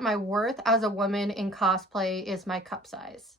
My worth as a woman in cosplay is my cup size.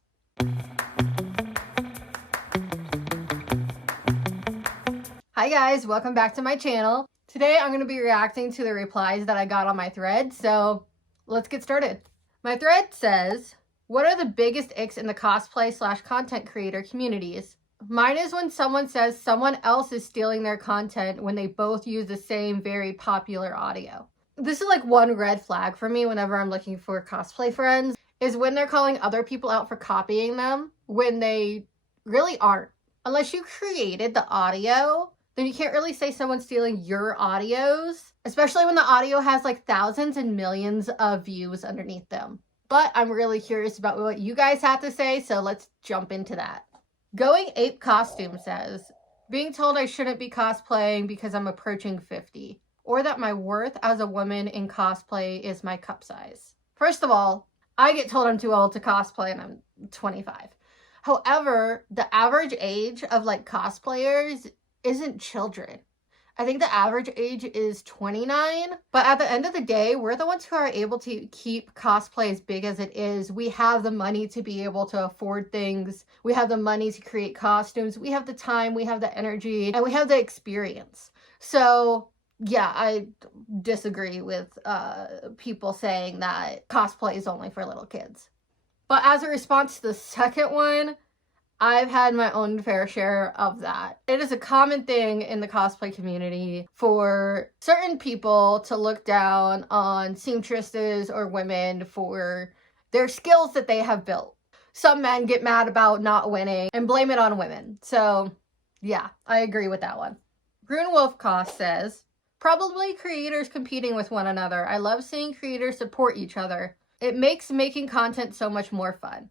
Hi guys, welcome back to my channel. Today I'm going to be reacting to the replies that I got on my thread, so let's get started. My thread says, what are the biggest icks in the cosplay / content creator communities? Mine is when someone says someone else is stealing their content when they both use the same very popular audio. This is like one red flag for me whenever I'm looking for cosplay friends, is when they're calling other people out for copying them when they really aren't. Unless you created the audio, then you can't really say someone's stealing your audios, especially when the audio has like thousands and millions of views underneath them. But I'm really curious about what you guys have to say, so let's jump into that. Going Ape Costume says, being told I shouldn't be cosplaying because I'm approaching 50, or that my worth as a woman in cosplay is my cup size. First of all, I get told I'm too old to cosplay and I'm 25. However, the average age of like cosplayers isn't children. I think the average age is 29, but at the end of the day, we're the ones who are able to keep cosplay as big as it is. We have the money to be able to afford things. We have the money to create costumes. We have the time, we have the energy, and we have the experience. So yeah, I disagree with people saying that cosplay is only for little kids. But as a response to the second one, I've had my own fair share of that. It is a common thing in the cosplay community for certain people to look down on seamstresses or women for their skills that they have built. Some men get mad about not winning and blame it on women. So yeah, I agree with that one. Rune Wolfcost says, probably creators competing with one another. I love seeing creators support each other. It makes making content so much more fun.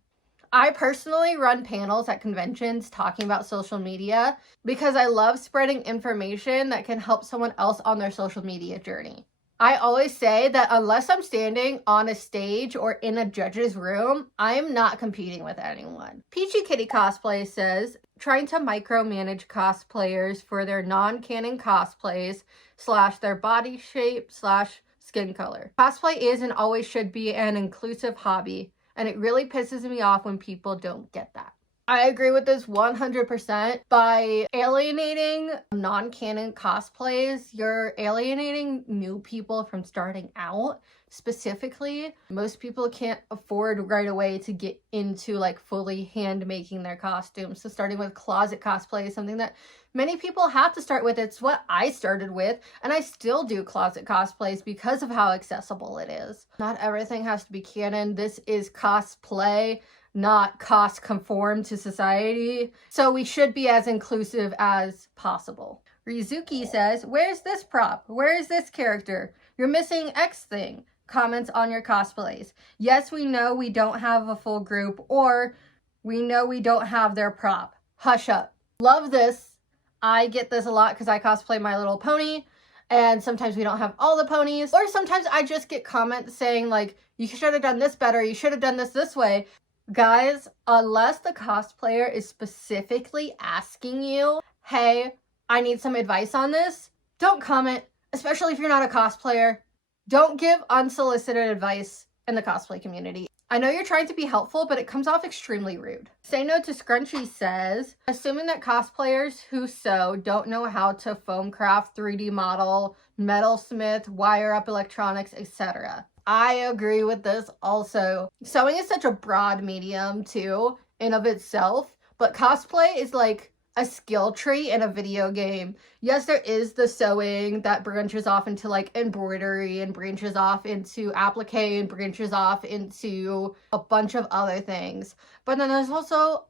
I personally run panels at conventions talking about social media because I love spreading information that can help someone else on their social media journey. I always say that unless I'm standing on a stage or in a judge's room, I'm not competing with anyone. Peachy Kitty Cosplay says, trying to micromanage cosplayers for their non-canon cosplays / their body shape / skin color. Cosplay is and always should be an inclusive hobby, and it really pisses me off when people don't get that. I agree with this 100%. By alienating non-canon cosplays, you're alienating new people from starting out. Specifically, most people can't afford right away to get into like fully hand making their costumes. So starting with closet cosplay is something that many people have to start with. It's what I started with, and I still do closet cosplays because of how accessible it is. Not everything has to be canon. This is cosplay, not cost conform to society. So we should be as inclusive as possible. Rizuki says, where's this prop? Where is this character? You're missing X thing. Comments on your cosplays. Yes, we know we don't have a full group, or we know we don't have their prop. Hush up. Love this. I get this a lot because I cosplay My Little Pony, and sometimes we don't have all the ponies, or sometimes I just get comments saying like, you should have done this better, you should have done this way. Guys, unless the cosplayer is specifically asking you, hey, I need some advice on this, don't comment, especially if you're not a cosplayer. Don't give unsolicited advice in the cosplay community. I know you're trying to be helpful, but it comes off extremely rude. Say No to Scrunchy says, assuming that cosplayers who sew don't know how to foam craft, 3D model, metalsmith, wire up electronics, etc. I agree with this also. Sewing is such a broad medium too, in of itself, but cosplay is like a skill tree in a video game. Yes, there is the sewing that branches off into like embroidery and branches off into applique and branches off into a bunch of other things. But then there's also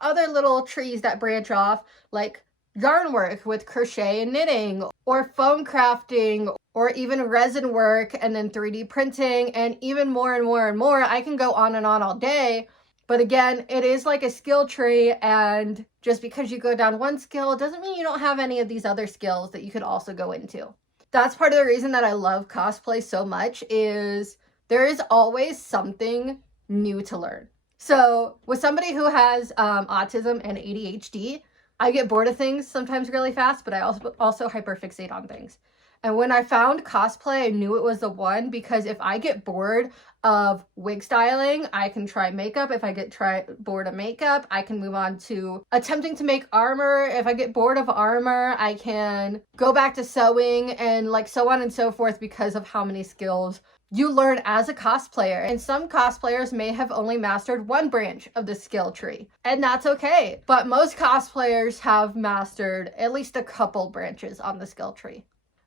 other little trees that branch off, like yarn work with crochet and knitting, or foam crafting, or even resin work, and then 3D printing, and even more and more and more. I can go on and on all day. But again, it is like a skill tree, and just because you go down one skill doesn't mean you don't have any of these other skills that you could also go into. That's part of the reason that I love cosplay so much, is there is always something new to learn. So with somebody who has autism and ADHD, I get bored of things sometimes really fast, but I also hyperfixate on things. And when I found cosplay, I knew it was the one, because if I get bored of wig styling, I can try makeup. If I get bored of makeup, I can move on to attempting to make armor. If I get bored of armor, I can go back to sewing, and like so on and so forth, because of how many skills you learn as a cosplayer. And some cosplayers may have only mastered one branch of the skill tree, and that's okay. But most cosplayers have mastered at least a couple branches on the skill tree.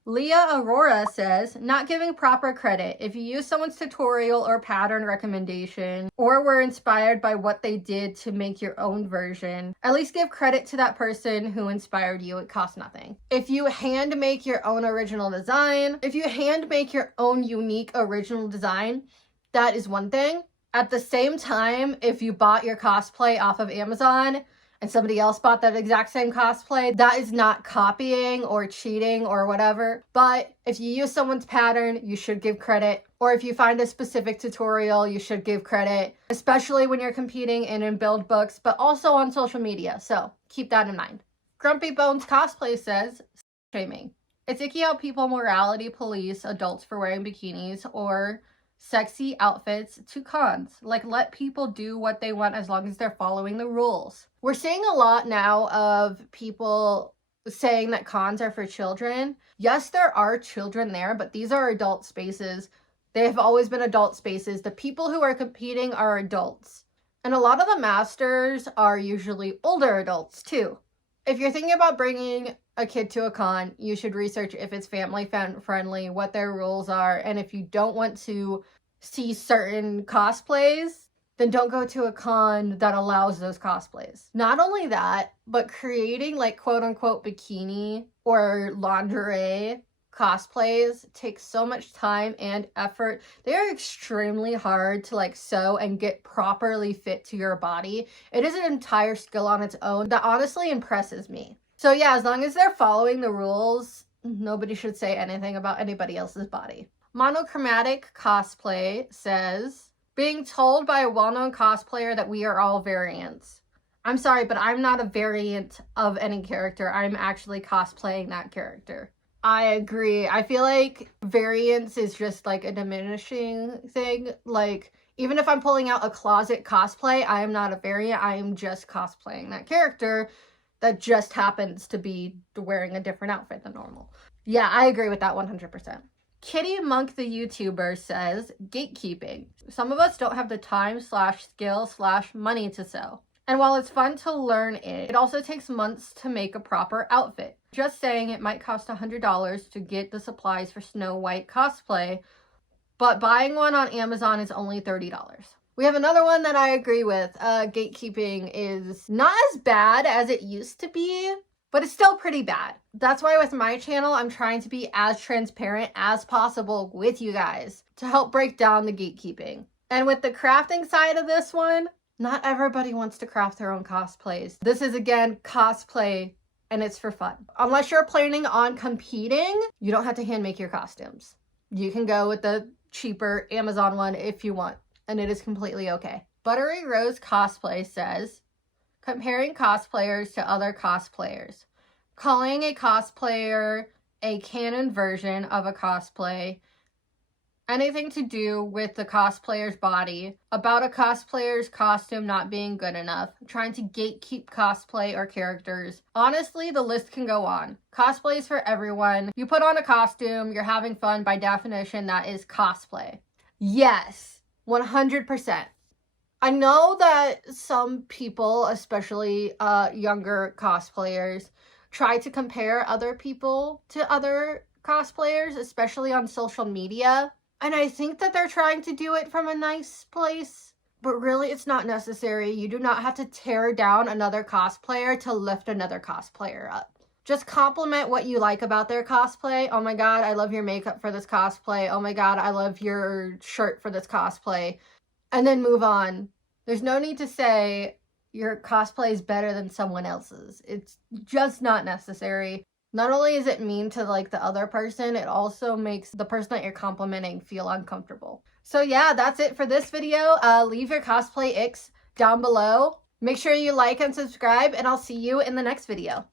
Leah Aurora says, not giving proper credit. If you use someone's tutorial or pattern recommendation, or were inspired by what they did to make your own version, at least give credit to that person who inspired you. It costs nothing. If you hand make your own original design, if you hand make your own unique original design, that is one thing. At the same time, if you bought your cosplay off of Amazon and somebody else bought that exact same cosplay, that is not copying or cheating or whatever. But if you use someone's pattern, you should give credit. Or if you find a specific tutorial, you should give credit, especially when you're competing and in build books, but also on social media. So keep that in mind. Grumpy Bones Cosplay says, shaming. It's icky how people morality police adults for wearing bikinis or sexy outfits to cons. Like, let people do what they want as long as they're following the rules. We're seeing a lot now of people saying that cons are for children. Yes, there are children there, but these are adult spaces. They have always been adult spaces. The people who are competing are adults. And a lot of the masters are usually older adults too. If you're thinking about bringing a kid to a con, you should research if it's family friendly, what their rules are, and if you don't want to see certain cosplays, then don't go to a con that allows those cosplays. Not only that, but creating like quote unquote bikini or lingerie cosplays takes so much time and effort. They are extremely hard to like sew and get properly fit to your body. It is an entire skill on its own that honestly impresses me. So yeah, as long as they're following the rules, nobody should say anything about anybody else's body. Monochromatic Cosplay says, being told by a well-known cosplayer that we are all variants. I'm sorry, but I'm not a variant of any character. I'm actually cosplaying that character. I agree. I feel like variance is just like a diminishing thing. Like, even if I'm pulling out a closet cosplay, I am not a variant. I am just cosplaying that character that just happens to be wearing a different outfit than normal. Yeah, I agree with that 100%. Kitty Monk the YouTuber says, gatekeeping. Some of us don't have the time / skill / money to sew. And while it's fun to learn it, it also takes months to make a proper outfit. Just saying, it might cost $100 to get the supplies for Snow White cosplay, but buying one on Amazon is only $30. We have another one that I agree with. Gatekeeping is not as bad as it used to be, but it's still pretty bad. That's why with my channel, I'm trying to be as transparent as possible with you guys to help break down the gatekeeping. And with the crafting side of this one, not everybody wants to craft their own cosplays. This is, again, cosplay, and it's for fun. Unless you're planning on competing, you don't have to hand make your costumes. You can go with the cheaper Amazon one if you want, and it is completely okay. Buttery Rose Cosplay says, comparing cosplayers to other cosplayers. Calling a cosplayer a canon version of a cosplay. Anything to do with the cosplayer's body. About a cosplayer's costume not being good enough. Trying to gatekeep cosplay or characters. Honestly, the list can go on. Cosplay is for everyone. You put on a costume, you're having fun. By definition, that is cosplay. Yes, 100%. I know that some people, especially younger cosplayers, try to compare other people to other cosplayers, especially on social media. And I think that they're trying to do it from a nice place, but really it's not necessary. You do not have to tear down another cosplayer to lift another cosplayer up. Just compliment what you like about their cosplay. Oh my god, I love your makeup for this cosplay. Oh my god, I love your shirt for this cosplay. And then move on. There's no need to say your cosplay is better than someone else's. It's just not necessary. Not only is it mean to like the other person, it also makes the person that you're complimenting feel uncomfortable. So yeah, that's it for this video. Leave your cosplay icks down below. Make sure you like and subscribe, and I'll see you in the next video.